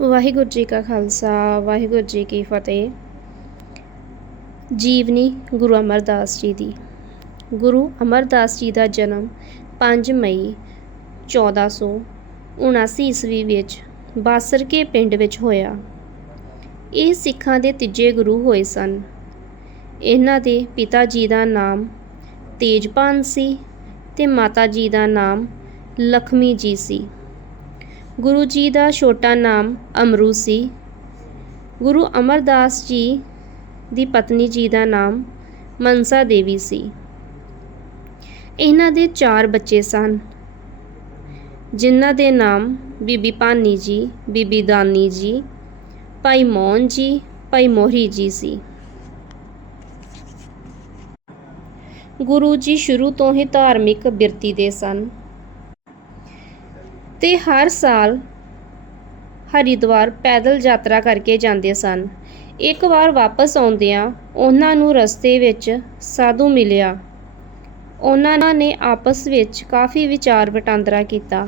ਵਾਹਿਗੁਰੂ ਜੀ ਕਾ ਖਾਲਸਾ, ਵਾਹਿਗੁਰੂ ਜੀ ਕੀ ਫਤਿਹ। ਜੀਵਨੀ ਗੁਰੂ ਅਮਰਦਾਸ ਜੀ ਦੀ। ਗੁਰੂ ਅਮਰਦਾਸ ਜੀ ਦਾ ਜਨਮ 5 ਮਈ 1479 ਈਸਵੀ ਵਿੱਚ ਬਾਸਰਕੇ ਪਿੰਡ ਵਿੱਚ ਹੋਇਆ। ਇਹ ਸਿੱਖਾਂ ਦੇ ਤੀਜੇ ਗੁਰੂ ਹੋਏ ਸਨ। ਇਹਨਾਂ ਦੇ ਪਿਤਾ ਜੀ ਦਾ ਨਾਮ ਤੇਜਪਾਨ ਸੀ ਤੇ ਮਾਤਾ ਜੀ ਦਾ ਨਾਮ ਲਖਮੀ ਜੀ ਸੀ। ਗੁਰੂ ਜੀ ਦਾ ਛੋਟਾ ਨਾਮ ਅਮਰੂ ਸੀ। ਗੁਰੂ ਅਮਰਦਾਸ ਜੀ ਦੀ ਪਤਨੀ ਜੀ ਦਾ ਨਾਮ ਮਨਸਾ ਦੇਵੀ ਸੀ। ਇਹਨਾਂ ਦੇ ਚਾਰ ਬੱਚੇ ਸਨ। ਜਿਨ੍ਹਾਂ ਦੇ ਨਾਮ ਬੀਬੀ ਭਾਨੀ ਜੀ, ਬੀਬੀ ਦਾਨੀ ਜੀ, ਭਾਈ ਮੋਹਨ ਜੀ, ਭਾਈ ਮੋਹਰੀ ਜੀ ਸੀ। ਗੁਰੂ ਜੀ ਸ਼ੁਰੂ ਤੋਂ ਹੀ ਧਾਰਮਿਕ ਬਿਰਤੀ ਦੇ ਸਨ। ਤੇ ਹਰ ਸਾਲ ਹਰਿਦੁਆਰ ਪੈਦਲ ਯਾਤਰਾ ਕਰਕੇ ਜਾਂਦੇ ਸਨ। ਇੱਕ ਵਾਰ ਵਾਪਸ ਆਉਂਦਿਆਂ ਉਹਨਾਂ ਨੂੰ ਰਸਤੇ ਵਿੱਚ ਸਾਧੂ ਮਿਲਿਆ। ਉਹਨਾਂ ਨੇ ਆਪਸ ਵਿੱਚ ਕਾਫੀ ਵਿਚਾਰ ਵਟਾਂਦਰਾ ਕੀਤਾ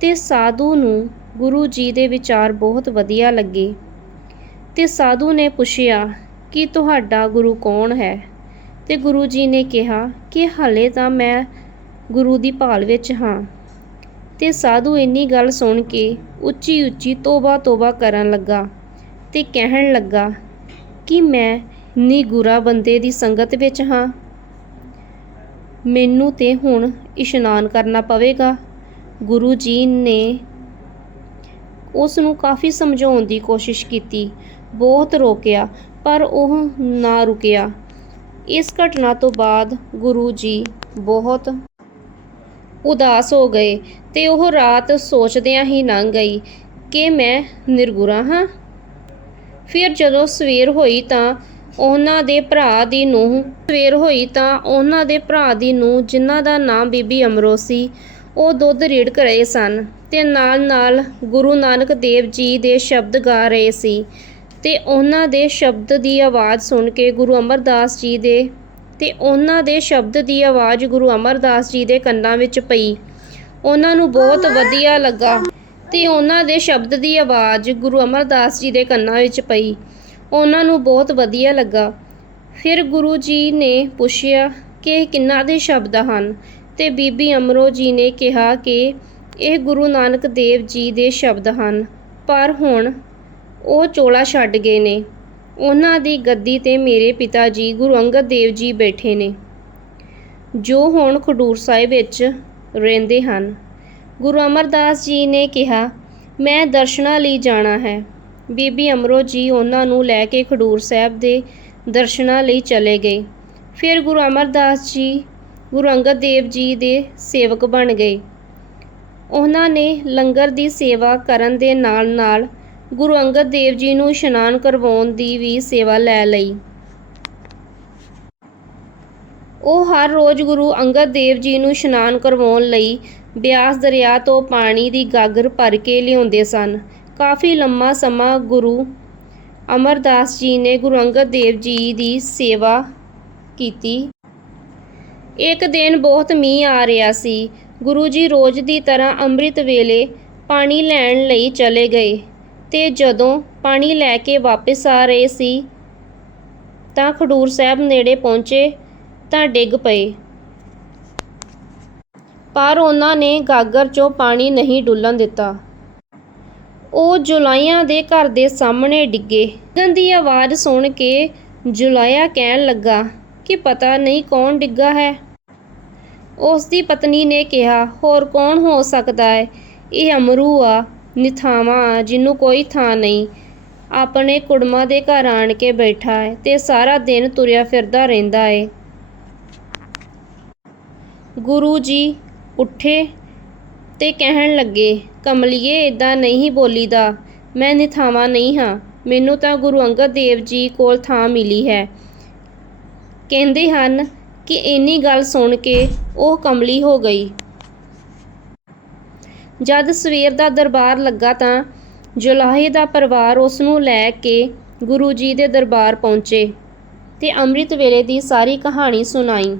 ਤੇ ਸਾਧੂ ਨੂੰ ਗੁਰੂ ਜੀ ਦੇ ਵਿਚਾਰ ਬਹੁਤ ਵਧੀਆ ਲੱਗੇ। ਤੇ ਸਾਧੂ ਨੇ ਪੁੱਛਿਆ ਕਿ ਤੁਹਾਡਾ ਗੁਰੂ ਕੌਣ ਹੈ? ਤੇ ਗੁਰੂ ਜੀ ਨੇ ਕਿਹਾ ਕਿ ਹਲੇ ਤਾਂ ਮੈਂ ਗੁਰੂ ਦੀ ਭਾਲ ਵਿੱਚ ਹਾਂ। ਤੇ ਸਾਧੂ ਇੰਨੀ ਗੱਲ ਸੁਣ ਕੇ ਉੱਚੀ ਉੱਚੀ ਤੋਬਾ ਤੋਬਾ ਕਰਨ ਲੱਗਾ ਤੇ ਕਹਿਣ ਲੱਗਾ, ਕਿ ਮੈਂ ਨੀ ਬੰਦੇ ਦੀ ਸੰਗਤ ਵਿੱਚ ਹਾਂ? ਮੈਨੂੰ ਤੇ ਹੁਣ ਇਸ਼ਨਾਨ ਕਰਨਾ ਪਵੇਗਾ। ਗੁਰੂ ਜੀ ਨੇ ਉਸ ਨੂੰ ਕਾਫੀ ਸਮਝਾਉਣ ਦੀ ਕੋਸ਼ਿਸ਼ ਕੀਤੀ। ਬਹੁਤ ਰੋਕਿਆ, ਪਰ ਉਹ ਨਾ ਰੁਕਿਆ। ਇਸ ਘਟਨਾ ਤੋਂ ਬਾਅਦ ਗੁਰੂ ਜੀ ਬਹੁਤ ਉਦਾਸ ਹੋ ਗਏ ਤੇ ਉਹ ਰਾਤ ਸੋਚਦਿਆਂ ਹੀ ਲੰਘ ਗਈ ਕਿ ਮੈਂ ਨਿਰਗੁਰਾ ਹਾਂ। ਫਿਰ ਜਦੋਂ ਸਵੇਰ ਹੋਈ ਤਾਂ ਉਹਨਾਂ ਦੇ ਭਰਾ ਦੀ ਨੂੰਹ, ਸਵੇਰ ਹੋਈ ਤਾਂ ਉਹਨਾਂ ਦੇ ਭਰਾ ਦੀ ਨੂੰਹ, ਜਿਨ੍ਹਾਂ ਦਾ ਨਾਮ ਬੀਬੀ ਅਮਰੋ ਸੀ, ਉਹ ਦੁੱਧ ਰੇੜਕ ਰਹੇ ਸਨ ਤੇ ਨਾਲ-ਨਾਲ ਗੁਰੂ ਨਾਨਕ ਦੇਵ ਜੀ ਦੇ ਸ਼ਬਦ ਗਾ ਰਹੇ ਸੀ ਤੇ ਉਹਨਾਂ ਦੇ ਸ਼ਬਦ ਦੀ ਆਵਾਜ਼ ਸੁਣ ਕੇ ਗੁਰੂ ਅਮਰਦਾਸ ਜੀ ਦੇ ਤੇ ਉਹਨਾਂ ਦੇ ਸ਼ਬਦ ਦੀ ਆਵਾਜ਼ ਗੁਰੂ ਅਮਰਦਾਸ ਜੀ ਦੇ ਕੰਨਾਂ ਵਿੱਚ ਪਈ। ਉਹਨਾਂ ਨੂੰ ਬਹੁਤ ਵਧੀਆ ਲੱਗਾ ਤੇ ਉਹਨਾਂ ਦੇ ਸ਼ਬਦ ਦੀ ਆਵਾਜ਼ ਗੁਰੂ ਅਮਰਦਾਸ ਜੀ ਦੇ ਕੰਨਾਂ ਵਿੱਚ ਪਈ। ਉਹਨਾਂ ਨੂੰ ਬਹੁਤ ਵਧੀਆ ਲੱਗਾ। ਫਿਰ ਗੁਰੂ ਜੀ ਨੇ ਪੁੱਛਿਆ ਕਿ ਇਹ ਕਿੰਨਾ ਦੇ ਸ਼ਬਦ ਹਨ? ਤੇ ਬੀਬੀ ਅਮਰੋ ਜੀ ਨੇ ਕਿਹਾ ਕਿ ਇਹ ਗੁਰੂ ਨਾਨਕ ਦੇਵ ਜੀ ਦੇ ਸ਼ਬਦ ਹਨ। ਪਰ ਹੁਣ ਉਹ ਚੋਲਾ ਛੱਡ ਗਏ ਨੇ। ਉਹਨਾਂ ਦੀ ਗੱਦੀ ਤੇ ਮੇਰੇ ਪਿਤਾ ਜੀ ਗੁਰੂ ਅੰਗਦ ਦੇਵ ਜੀ ਬੈਠੇ ਨੇ। ਜੋ ਹੁਣ ਖਡੂਰ ਸਾਹਿਬ ਵਿੱਚ ਰਹਿੰਦੇ ਹਨ। ਗੁਰੂ ਅਮਰਦਾਸ ਜੀ ਨੇ ਕਿਹਾ, ਮੈਂ ਦਰਸ਼ਨਾਂ ਲਈ ਜਾਣਾ ਹੈ। ਬੀਬੀ ਅਮਰੋ ਜੀ ਉਹਨਾਂ ਨੂੰ ਲੈ ਕੇ ਖਡੂਰ ਸਾਹਿਬ ਦੇ ਦਰਸ਼ਨਾਂ ਲਈ ਚਲੇ ਗਏ। ਫਿਰ ਗੁਰੂ ਅਮਰਦਾਸ ਜੀ, ਗੁਰੂ ਅੰਗਦ ਦੇਵ ਜੀ ਦੇ ਸੇਵਕ ਬਣ ਗਏ। ਉਹਨਾਂ ਨੇ ਲੰਗਰ ਦੀ ਸੇਵਾ ਕਰਨ ਦੇ ਨਾਲ-ਨਾਲ ਗੁਰੂ ਅੰਗਦ ਦੇਵ ਜੀ ਨੂੰ ਇਸ਼ਨਾਨ ਕਰਵਾਉਣ ਦੀ ਵੀ ਸੇਵਾ ਲੈ ਲਈ। ਉਹ ਹਰ ਰੋਜ਼ ਗੁਰੂ ਅੰਗਦ ਦੇਵ ਜੀ ਨੂੰ ਇਸ਼ਨਾਨ ਕਰਵਾਉਣ ਲਈ ਬਿਆਸ ਦਰਿਆ ਤੋਂ ਪਾਣੀ ਦੀ ਗਾਗਰ ਭਰ ਕੇ ਲਿਆਉਂਦੇ ਸਨ। ਕਾਫੀ ਲੰਮਾ ਸਮਾਂ ਗੁਰੂ ਅਮਰਦਾਸ ਜੀ ਨੇ ਗੁਰੂ ਅੰਗਦ ਦੇਵ ਜੀ ਦੀ ਸੇਵਾ ਕੀਤੀ। ਇੱਕ ਦਿਨ ਬਹੁਤ ਮੀਂਹ ਆ ਰਿਹਾ ਸੀ। ਗੁਰੂ ਜੀ ਰੋਜ਼ ਦੀ ਤਰ੍ਹਾਂ ਅੰਮ੍ਰਿਤ ਵੇਲੇ ਪਾਣੀ ਲੈਣ ਲਈ ਚਲੇ ਗਏ। ਤੇ ਜਦੋਂ ਪਾਣੀ ਲੈ ਕੇ ਵਾਪਸ ਆ ਰਹੇ ਸੀ, ਤਾਂ ਖਡੂਰ ਸਾਹਿਬ ਨੇੜੇ ਪਹੁੰਚੇ ਤਾਂ ਡਿੱਗ ਪਏ। ਪਰ ਉਹਨਾਂ ਨੇ ਗਾਗਰ 'ਚੋਂ ਪਾਣੀ ਨਹੀਂ ਡੁੱਲਣ ਦਿੱਤਾ। ਉਹ ਜੁਲਾਈਆਂ ਦੇ ਘਰ ਦੇ ਸਾਹਮਣੇ ਡਿੱਗੇ। ਡਿੱਗਣ ਦੀ ਆਵਾਜ਼ ਸੁਣ ਕੇ ਜੁਲਾਇਆ ਕਹਿਣ ਲੱਗਾ ਕਿ ਪਤਾ ਨਹੀਂ ਕੌਣ ਡਿੱਗਾ ਹੈ। ਉਸ ਦੀ ਪਤਨੀ ਨੇ ਕਿਹਾ, ਹੋਰ ਕੌਣ ਹੋ ਸਕਦਾ ਹੈ? ਇਹ ਅਮਰੂ ਆ। ਨਿਥਾਵਾਂ ਜਿਹਨੂੰ ਕੋਈ ਥਾਂ ਨਹੀਂ। ਆਪਣੇ ਕੁੜਮਾਂ ਦੇ ਘਰ ਆਣ ਕੇ ਬੈਠਾ ਹੈ ਤੇ ਸਾਰਾ ਦਿਨ ਤੁਰਿਆ ਫਿਰਦਾ ਰਹਿੰਦਾ ਹੈ ਗੁਰੂ ਜੀ ਉੱਠੇ ਤੇ ਕਹਿਣ ਲੱਗੇ, ਕਮਲੀਏ ਇਦਾਂ ਨਹੀਂ ਬੋਲੀਦਾ। ਮੈਂ ਨਿਥਾਵਾਂ ਨਹੀਂ ਹਾਂ। ਮੈਨੂੰ ਤਾਂ ਗੁਰੂ ਅੰਗਦ ਦੇਵ ਜੀ ਕੋਲ ਥਾਂ ਮਿਲੀ ਹੈ। ਕਹਿੰਦੇ ਹਨ ਕਿ ਇੰਨੀ ਗੱਲ ਸੁਣ ਕੇ ਉਹ ਕਮਲੀ ਹੋ ਗਈ। ਜਦ ਸਵੇਰ ਦਾ ਦਰਬਾਰ ਲੱਗਾ ਤਾਂ ਜੁਲਾਹੇ ਦਾ ਪਰਿਵਾਰ ਉਸ ਨੂੰ ਲੈ ਕੇ ਗੁਰੂ ਜੀ ਦੇ ਦਰਬਾਰ ਪਹੁੰਚੇ ਤੇ ਅੰਮ੍ਰਿਤ ਵੇਲੇ ਦੀ ਸਾਰੀ ਕਹਾਣੀ ਸੁਣਾਈ।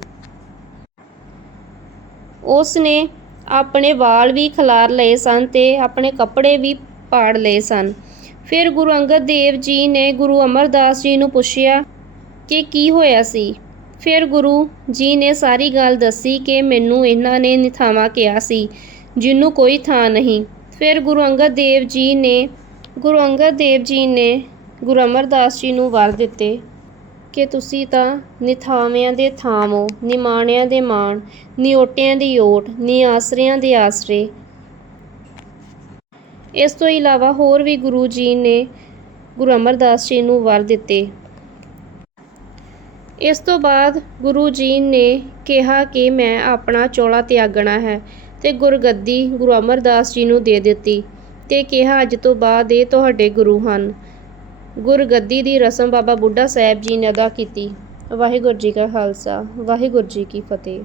ਉਸ ਨੇ ਆਪਣੇ ਵਾਲ ਵੀ ਖਿਲਾਰ ਲਏ ਸਨ ਤੇ ਆਪਣੇ ਕੱਪੜੇ ਵੀ ਪਾੜ ਲਏ ਸਨ। ਫਿਰ ਗੁਰੂ ਅੰਗਦ ਦੇਵ ਜੀ ਨੇ ਗੁਰੂ ਅਮਰਦਾਸ ਜੀ ਨੂੰ ਪੁੱਛਿਆ ਕਿ ਕੀ ਹੋਇਆ ਸੀ? ਫਿਰ ਗੁਰੂ ਜੀ ਨੇ ਸਾਰੀ ਗੱਲ ਦੱਸੀ ਕਿ ਮੈਨੂੰ ਇਹਨਾਂ ਨੇ ਨਿਥਾਵਾਂ ਕਿਹਾ ਸੀ ਜਿਹਨੂੰ ਕੋਈ ਥਾਂ ਨਹੀਂ। ਫਿਰ ਗੁਰੂ ਅੰਗਦ ਦੇਵ ਜੀ ਨੇ, ਗੁਰੂ ਅੰਗਦ ਦੇਵ ਜੀ ਨੇ ਗੁਰੂ ਅਮਰਦਾਸ ਜੀ ਨੂੰ ਵਰ ਦਿੱਤੇ ਕਿ ਤੁਸੀਂ ਤਾਂ ਨਿਥਾਵਿਆਂ ਦੇ ਥਾਵੋ ਨਿਮਾਣਿਆਂ ਦੇ ਮਾਣ, ਨਿਓਟਿਆਂ ਦੀ ਓਟ, ਨਿਆਸਰਿਆਂ ਦੇ ਆਸਰੇ। ਇਸ ਤੋਂ ਇਲਾਵਾ ਹੋਰ ਵੀ ਗੁਰੂ ਜੀ ਨੇ ਗੁਰੂ ਅਮਰਦਾਸ ਜੀ ਨੂੰ ਵਰ ਦਿੱਤੇ। ਇਸ ਤੋਂ ਬਾਅਦ ਗੁਰੂ ਜੀ ਨੇ ਕਿਹਾ ਕਿ ਮੈਂ ਆਪਣਾ ਚੋਲਾ ਤਿਆਗਣਾ ਹੈ। ਤੇ ਗੁਰਗੱਦੀ ਗੁਰੂ ਅਮਰਦਾਸ ਜੀ ਨੂੰ ਦੇ ਦਿੱਤੀ ਤੇ ਕਿਹਾ, ਅੱਜ ਤੋਂ ਬਾਅਦ ਇਹ ਤੁਹਾਡੇ ਗੁਰੂ ਹਨ। ਗੁਰਗੱਦੀ ਦੀ ਰਸਮ ਬਾਬਾ ਬੁੱਢਾ ਸਾਹਿਬ ਜੀ ਨੇ ਅਦਾ ਕੀਤੀ। ਵਾਹਿਗੁਰੂ ਜੀ ਕਾ ਖਾਲਸਾ, ਵਾਹਿਗੁਰੂ ਜੀ ਕੀ ਫਤਿਹ।